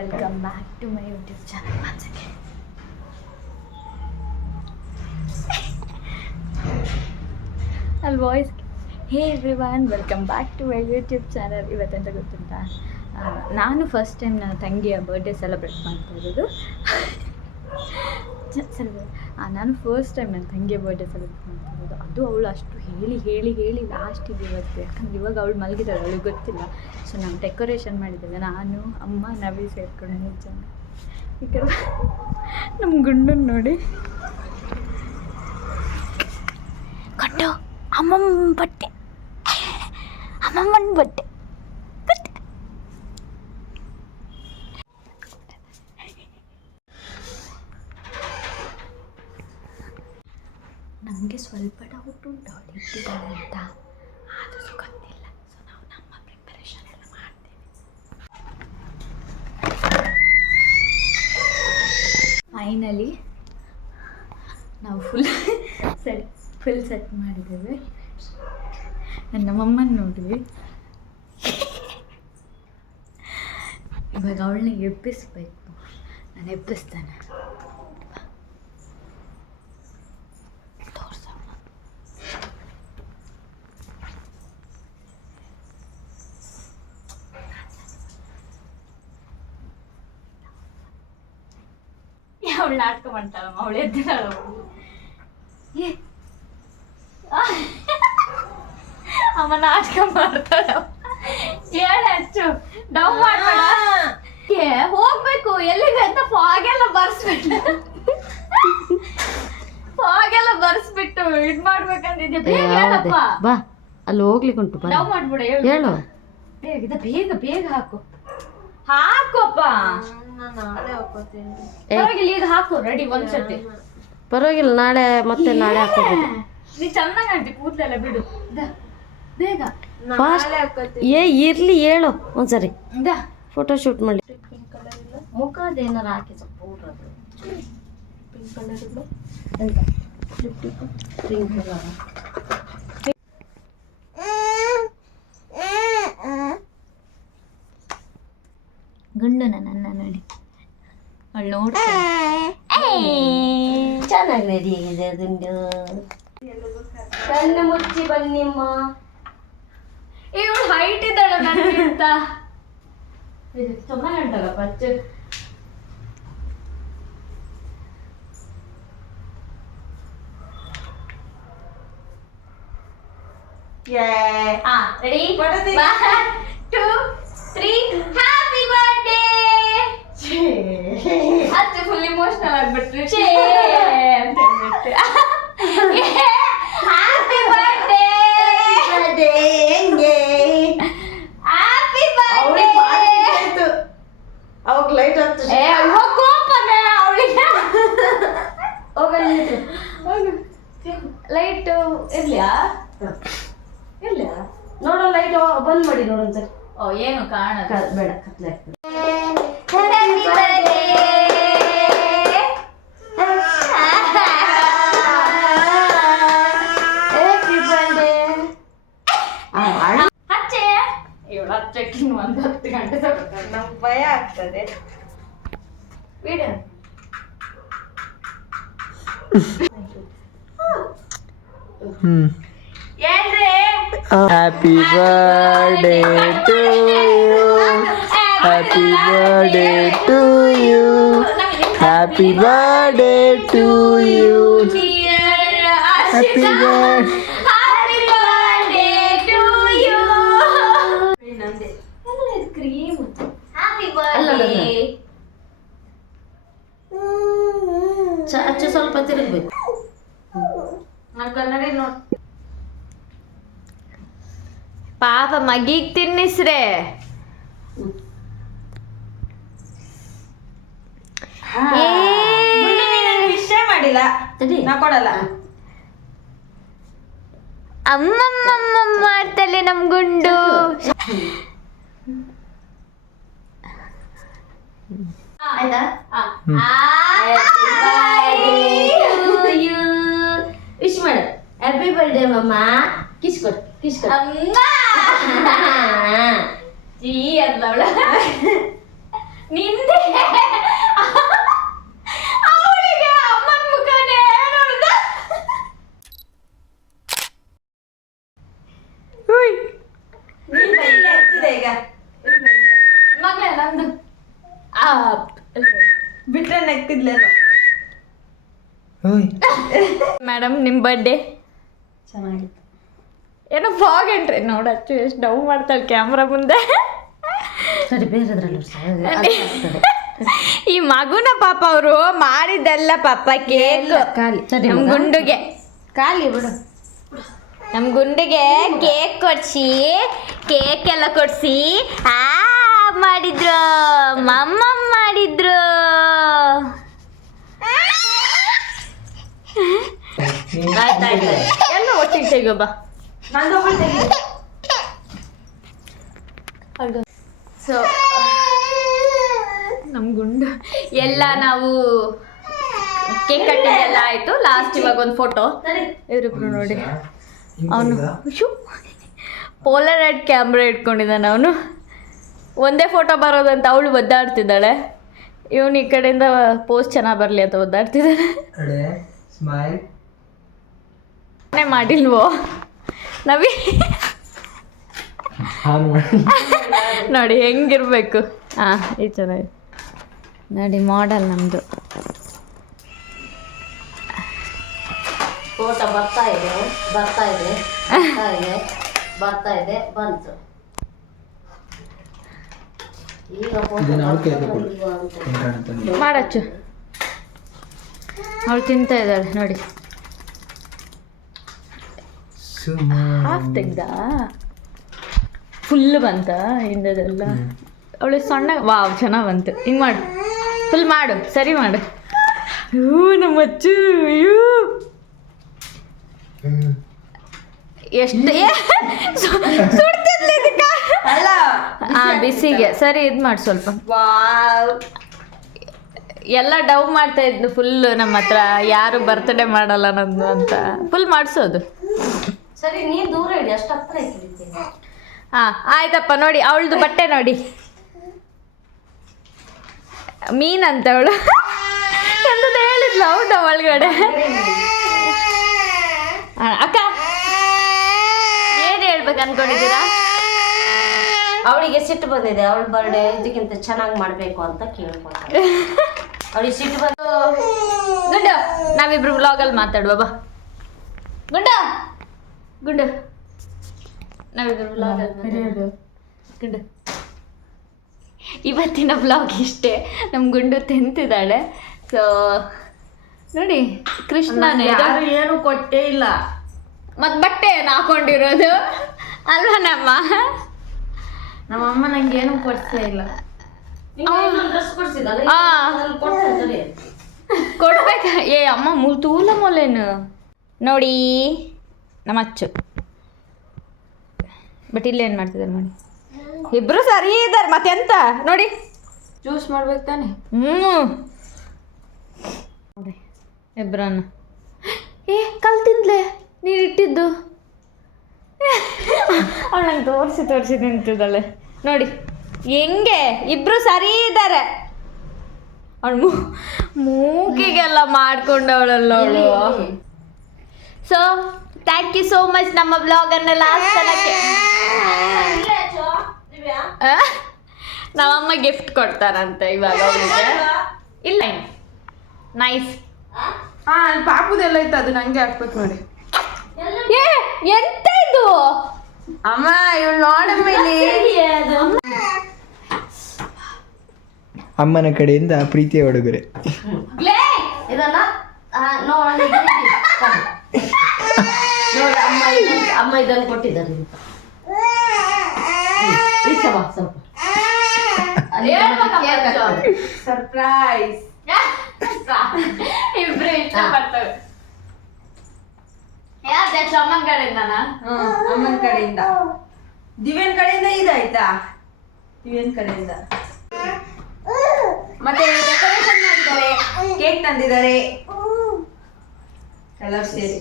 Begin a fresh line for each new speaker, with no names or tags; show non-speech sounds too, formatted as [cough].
Welcome back to my YouTube channel again. ಅಲ್ಲಿ voice hey every welcome back to my YouTube channel ಇವತ್ತೆಂತ ಗೊತ್ತುಂಟಾ? ನಾನು first time ನನ್ನ ತಂಗಿಯ birthday celebrate ಮಾಡ್ತಾ ಇರೋದು. [laughs] ಸೆಲೆಬ್ರೇಟ್. ನಾನು ಫಸ್ಟ್ ಟೈಮ್ ನನ್ನ ತಂಗಿ ಬರ್ಡೇ ಸೆಲೆಬ್ರೇಟ್ ಮಾಡ್ತಿರೋದು. ಅದು ಅವಳು ಅಷ್ಟು ಹೇಳಿ ಹೇಳಿ ಹೇಳಿ ಲಾಸ್ಟಿಗೆ ಇವತ್ತು. ಯಾಕಂದ್ರೆ ಇವಾಗ ಅವಳು ಮಲಗಿದ್ದಾಳೆ, ಅವಳಿಗೆ ಗೊತ್ತಿಲ್ಲ. ಸೊ ನಾನು ಡೆಕೋರೇಷನ್ ಮಾಡಿದ್ದೇವೆ ನಾನು, ಅಮ್ಮ ನವಿ ಸೇರ್ಕೊಂಡು ಮೂರು ಜನ ಈ ನಮ್ಮ ಗುಂಡನ್ನು ನೋಡಿ. ಕಟ್ಟು ಅಮ್ಮಮ್ಮ ಬಟ್ಟೆ. ಅಮ್ಮಮ್ಮನ ಬಟ್ಟೆ. ನಮಗೆ ಸ್ವಲ್ಪ ಡೌಟ್ ಉಂಟು ಅವಳು ಇಟ್ಟಿದ್ದಾಳೆ ಅಂತ ಆದರೂ ಗೊತ್ತಿಲ್ಲ. ಸೊ ನಾವು ನಮ್ಮ ಪ್ರಿಪರೇಷನ್ ಎಲ್ಲ ಮಾಡ್ತೇವೆ. ಫೈನಲಿ ನಾವು ಫುಲ್ ಸೆಟ್ ಫುಲ್ ಸೆಟ್ ಮಾಡಿದ್ದೇವೆ. ನನ್ನ ಮಮ್ಮನ ನೋಡಿದ್ವಿ ಇವಾಗ ಅವಳನ್ನ ಎಬ್ಬಿಸ್ಬೇಕು. ನಾನು ಎಬ್ಬಿಸ್ತೇನೆ. ಅವಳು ನಾಟಕ ಮಾಡ್ತಾಳಮ್ಮ ಅವಳು ಎದ್ದಿದ್ದಾಳ. ಅಮ್ಮ ನಾಟಕ ಮಾಡ್ತಾಳ. ಹೇಳ ಮಾಡ್ಬೇಡ. ಏ ಹೋಗ್ಬೇಕು ಎಲ್ಲಿಗೆ ಅಂತ ಫಾಗೆಲ್ಲ ಬರ್ಸ್ಬಿಟ್ಟು. ಫಾಗೆಲ್ಲ ಬರ್ಸ್ಬಿಟ್ಟು ಇದ್ ಮಾಡ್ಬೇಕಂತಿದ್ದೆ ಬೇಗ ಹೇಳಪ್ಪ.
ಬಾ ಅಲ್ಲಿ ಹೋಗ್ಲಿಕ್ಕೆ ಉಂಟು
ಡೌ ಮಾಡ್ಬಿಡ ಹೇಳು. ಬೇಗ ಬೇಗ ಬೇಗ ಹಾಕು. ಹಾಕೋಪ್ಪ. ಪರವಾಗಿಲ್ಲ ಈಗ ಹಾಕು ರೆಡಿ ಒಂದ್ಸತಿ
ಪರವಾಗಿಲ್ಲ ನಾಳೆ ಮತ್ತೆ ನಾಳೆ ಹಾಕೋಬೋದು
ನೀ ಚೆನ್ನಾಗಿ ಕಾಣ್ತಿ ಕೂದಲೆಲ್ಲ ಬಿಡು. ಇದ, ಬೇಗ.
ಫಾಸ್ಟ್ ಏ ಇರ್ಲಿ ಹೇಳು ಒಂದ್ಸರಿ.
ಇದ
ಫೋಟೋ ಶೂಟ್ ಮಾಡಿ
ಮುಖದ ಏನಾರ ಹಾಕಿ ಸ್ವಲ್ಪ ಊರದು ಗಂಡನ ನನ್ನ ನೋಡಿ. ಅವಳು ನೋಡ್ತಾಳೆ
ಚೆನ್ನಾಗಿ ರೆಡಿ ಆಗಿದೆ ದುಂಡು ಕಣ್ಣು ಮುಚ್ಚಿ ಬನ್ನಿಮ್ಮ.
ಇವಳು ಹೈಟ್ ಇದ್ದಾಳ ನನಗಿಂತ. ಚೆನ್ನಾಗಿ ಉಂಟಲ್ಲ ಪಚ್ಚ. ಹಾ ready two three happy birthday ಅಷ್ಟು ಫುಲ್ ಇಮೋಷನಲ್ ಆಗ್ಬಿಟ್ರಿ ಅಂತ ಹೇಳ್ಬಿಟ್ಟು ಹ್ಯಾಪಿ ಬರ್ಡೇ ಹ್ಯಾಪಿ ಬರ್ಡೇ
ಅವಾಗ ಲೈಟ್ ಹತ್ತು
ಏ ಕೋಪನೆ ಅವಳಿಗೆ. ಲೈಟ್ ಇರ್ಲಿಯಾ? ಇರ್ಲಿಯಾ?
ನೋಡು ಲೈಟ್ ಬಂದ್ ಮಾಡಿ ನೋಡು ಸರ್
ಓ ಏನು ಕಾರಣ
ಕ- ಬೇಡ ಕತ್ಲೆ ಆಗ್ತದೆ
Happy ಇವಳು ಹಚ್ಚಕ್ಕೆ ಇನ್ನು ಒಂದು ಹತ್ತು ಗಂಟೆ ತಗೋತಾರೆ
ನಮ್ಗೆ ಭಯ ಆಗ್ತದೆ
ಬಿಡು ಏನ್ರಿ
Happy birthday to you. Happy birthday to you. Happy birthday to you. Happy
ಅಚ್ಚ ಸ್ವಲ್ಪ ತಿರುಗಬೇಕು.
ಪಾಪ ಮಗಿಗ್ ತಿನ್ನಿಸ್ರೆ.
ವಿಷಯ ಮಾಡಿಲ್ಲ. ನಾ ಕೊಡಲ್ಲ.
ಅಮ್ಮಮ್ಮಮ್ಮ ಮಾಡ್ತಲೆ ನಮ್ ಗುಂಡು.
ಆಯ್ತಾ ವಿಶ್ ಮಾಡು ಹ್ಯಾಪಿ ಬರ್ಡೇ ಮಮ್ಮ ಕಿಸ್ ಕೊಡು ಕಿಸ್ ಕೊಡು
ಜೀ ಅಂದವಳ ನಿಂದೆ ಈಗ ಮಗಳ
ನಮ್ದು ಆ
ಬಿಟ್ರೆ
ಮೇಡಮ್ ನಿಮ್ಮ ಬರ್ಡೇ
ಚೆನ್ನಾಗಿತ್ತು.
ಏನೋ ಫಾಗ್ ಎಂಟ್ರಿ ಅಚ್ಚು ಎಷ್ಟು ಡೌ ಮಾಡ್ತಾಳೆ ಕ್ಯಾಮ್ರಾ ಮುಂದೆ.
ಸರಿ ಬೇರೆದ್ರಲ್ಲಿ
ಈ ಮಗುನ ಪಾಪ ಅವರು ಮಾಡಿದ್ದೆಲ್ಲ ಪಾಪ ಕೇಕ್
ಖಾಲಿ.
ನಮ್ ಗುಂಡುಗೆ.
ಖಾಲಿ ಬಿಡು.
ನಮ್ ಗುಂಡಿಗೆ ಕೇಕ್ ಕೊಡ್ಸಿ ಕೇಕ್ ಎಲ್ಲ ಕೊಡ್ಸಿ. ಆ ಮಾಡಿದ್ರು ಮಮ್ಮ ಮಾಡಿದ್ರು. ಎಲ್ಲ ಒಟ್ಟಿಗೆ ತೆಗೋಬಾ ಸೊ ನಮ್ ಗುಂಡು. ಎಲ್ಲ ನಾವು ಕೇಕ್ ಕಟ್ಟಿಂಗ್ ಎಲ್ಲ ಆಯ್ತು. ಲಾಸ್ಟ್ ಇವಾಗ ಒಂದು ಫೋಟೋ ಇವ್ರಿಬ್ರು ನೋಡಿ. ಅವನು ಪೋಲರ್ ಕ್ಯಾಮ್ರಾ ಇಟ್ಕೊಂಡಿದ್ದಾನೆ ಅವನು. ಒಂದೇ ಫೋಟೋ ಬರೋದಂತ ಅವಳು ಒದ್ದಾಡ್ತಿದ್ದಾಳೆ. ಇವನು ಈ ಕಡೆಯಿಂದ ಪೋಸ್ಟ್ ಚೆನ್ನಾಗಿ ಬರಲಿ ಅಂತ ಒದ್ದಾಡ್ತಿದ್ದಾನೆ. ಮಾಡಿಲ್ವೋ? ನವಿ? ನೋಡಿ ಹೆಂಗಿರ್ಬೇಕು? ಹಾಂ ಈ ಚೆನ್ನಾಗಿ ನೋಡಿ ಮಾಡಲ್ ನಮ್ಮದು
ಫೋಟೋ ಬರ್ತಾ ಇದೆ ಬರ್ತಾ ಇದೆ ಬರ್ತಾ ಇದೆ ಬರ್ತಾ ಇದೆ ಬಂತು.
ಇದನ್ನ ಅವ್ಳ ಕೈಗೆ
ಬರ್ತಾ
ಕೊಡು.
ಬಂದಿಲ್ವಾ ಅಂತ.
ಹೆಂಗ್ ಕಾಣುತ್ತೆ
ಮಾಡಚ್ಚು. ಅವಳು ತಿಂತಾ ಇದ್ದಾಳೆ ನೋಡಿ.
ಸುಮಾ
ಹಾಫ್ ತೆಗ್ದ? ಫುಲ್ ಬಂತ ಹಿಂದದೆಲ್ಲ? ಅವಳು ಸಣ್ಣ ವಾವ್ ಚೆನ್ನಾಗಿ ಬಂತು. ಹಿಂಗೆ ಮಾಡು. ಫುಲ್ ಮಾಡು ಸರಿ ಮಾಡು. ಹ್ಞೂ ನಮ್ಮ ಅಚ್ಚು ಅಯ್ಯೋ. ಎಷ್ಟು ಸು- ಸುಡ್ತಿದ್ಲು ಇದಕ್ಕ.
ಅಲ್ಲ
ಆ ಬಿಸಿಗೆ ಸರಿ ಇದು ಮಾಡಿ ಸ್ವಲ್ಪ.
ವಾವ್.
ಎಲ್ಲ ಡವ್ ಮಾಡ್ತಾ ಇದ್ಲು ಫುಲ್ ನಮ್ಮ ಹತ್ರ. ಯಾರು ಬರ್ತ್ಡೇ ಮಾಡಲ್ಲ ನಂದು ಅಂತ. ಫುಲ್ ಮಾಡಿಸೋದು
ಸರಿ ನೀ ದೂರ ಇಡಿ ಅಷ್ಟು ಹತ್ರ
ಹಾ ಆಯ್ತಪ್ಪ ನೋಡಿ ಅವಳದು ಬಟ್ಟೆ ನೋಡಿ. ಮೀನ್ ಅಂತ ಅವಳು. ಎಂತದು ಹೇಳಿದ್ಲು ಹೌದಾ ಒಳಗಡೆ. ಅಕ್ಕ ಏನ್ ಹೇಳ್ಬೇಕು ಅನ್ಕೊಂಡಿದ್ದೀರಾ
ಅವಳಿಗೆ ಸಿಟ್ಟು ಬಂದಿದೆ. ಅವಳ ಬರ್ಡೇ ಇದಕ್ಕಿಂತ ಚೆನ್ನಾಗಿ ಮಾಡ್ಬೇಕು ಅಂತ ಕೇಳ್ಕೊಳ್ತಾರೆ ಅವಳಿಗೆ ಸಿಟ್ಟು ಬಂದು
ಗುಂಡು ನಾವಿಬ್ರು ವ್ಲಾಗಲ್ಲಿ ಮಾತಾಡುವ ಬಾ. ಗುಂಡು ಗುಂಡು. ನಾವಿಬ್ರು ವ್ಲಾಗಲ್ಲಿ ಗುಂಡು. ಇವತ್ತಿನ ಬ್ಲಾಗ್ ಇಷ್ಟೇ. ನಮ್ಮ ಗುಂಡು ತಿಂತಿದ್ದಾಳೆ. ಸೊ ನೋಡಿ ಕೃಷ್ಣನೇ.
ಏನು ಕೊಟ್ಟೇ ಇಲ್ಲ.
ಮತ್ ಬಟ್ಟೆ ಏನು ಹಾಕೊಂಡಿರೋದು. ಅಲ್ವಾ ನಮ್ಮ?
ನಮ್ಮ ಅಮ್ಮ ನಂಗೆ ಏನು ಕೊಡ್ಸೇ ಇಲ್ಲ.
ಕೊಡ್ಬೇಕ. ಏ ಅಮ್ಮ ಮೂ ತೂಲ ಮೊಲೇನು. ನೋಡಿ ನಮ್ಮ ಅಚ್ಚು. ಬಟ್ ಇಲ್ಲಿ ಏನು ಮಾಡ್ತಿದ್ದಾರೆ ನೋಡಿ. ಇಬ್ರು ಸರಿ ಇದ್ದಾರೆ ಮತ್ತೆಂತ? ನೋಡಿ.
ಜ್ಯೂಸ್ ಮಾಡ್ಬೇಕು ತಾನೆ?
ಹ್ಞೂ ನೋಡಿ ಇಬ್ರನ್ನ. ಏ ಕಲ್ತಿಂದ್ಲೆ? ನೀನು ಇಟ್ಟಿದ್ದು? ಅವಳು ನಂಗೆ ತೋರಿಸಿ ತೋರಿಸಿ ನಿಂತಿದ್ದಾಳೆ ನೋಡಿ ಹೆಂಗೆ? ಇಬ್ರು ಸರಿ ಇದ್ದಾರೆ ಅವಳು ಮೂ ಮೂಗಿಗೆಲ್ಲ ಮಾಡ್ಕೊಂಡವಳಲ್ಲ ಅವಳು. So thank you so much ನಮ್ಮ ಬ್ಲಾಗನ್ನು ಲಾಸ್ಟ್ ತನಕ? ನಮ್ಮಮ್ಮ ಗಿಫ್ಟ್ ಕೊಡ್ತಾರಂತೆ ಇವಾಗ ಅವಳಿಗೆ. ಇಲ್ಲ. ನೈಸ್
ಹಾ ಪಾಪದೆಲ್ಲ ಇತ್ತು ಅದು ನಂಗೆ ಹಾಕ್ಬೇಕು ನೋಡಿ.
ಏ ಎಂತ ಇದು?
ಅಮ್ಮ ಇವಳು ನೋಡಮ್ಮ ಇಲ್ಲಿ.
ಅಮ್ಮನ ಕಡೆಯಿಂದ ಪ್ರೀತಿಯ ಉಡುಗೊರೆ.
ಇದನ್ನ ಆ, ನೋಡಿ ಇದು ಇದೆ. ನೋಡಿ ಅಮ್ಮ ಇದನ್ನ ಅಮ್ಮ ಇದನ್ನು ಕೊಟ್ಟಿದ್ದಾರೆ ಅಂತ. ಹ್ಮ್, ಇಷ್ಟ ಬಾ ಸ್ವಲ್ಪ.
ಸರ್ಪ್ರೈಸ್ [laughs]
ಇಬ್ರು ಇಷ್ಟ ಯಾವ್ದು ಅಮ್ಮನ ಕಡೆಯಿಂದನಾ
ಅಮ್ಮನ ಕಡೆಯಿಂದ ದಿವ್ಯನ್ ಕಡೆಯಿಂದ ಇದಾಯ್ತಾ? ದಿವ್ಯನ್ ಕಡೆಯಿಂದ. ಮತ್ತೆ ಡೆಕೋರೇಷನ್ ಮಾಡಿದ್ದಾರೆ. ಕೇಕ್ ತಂದಿದ್ದಾರೆ. ಕಲರ್ ಸೇರಿ.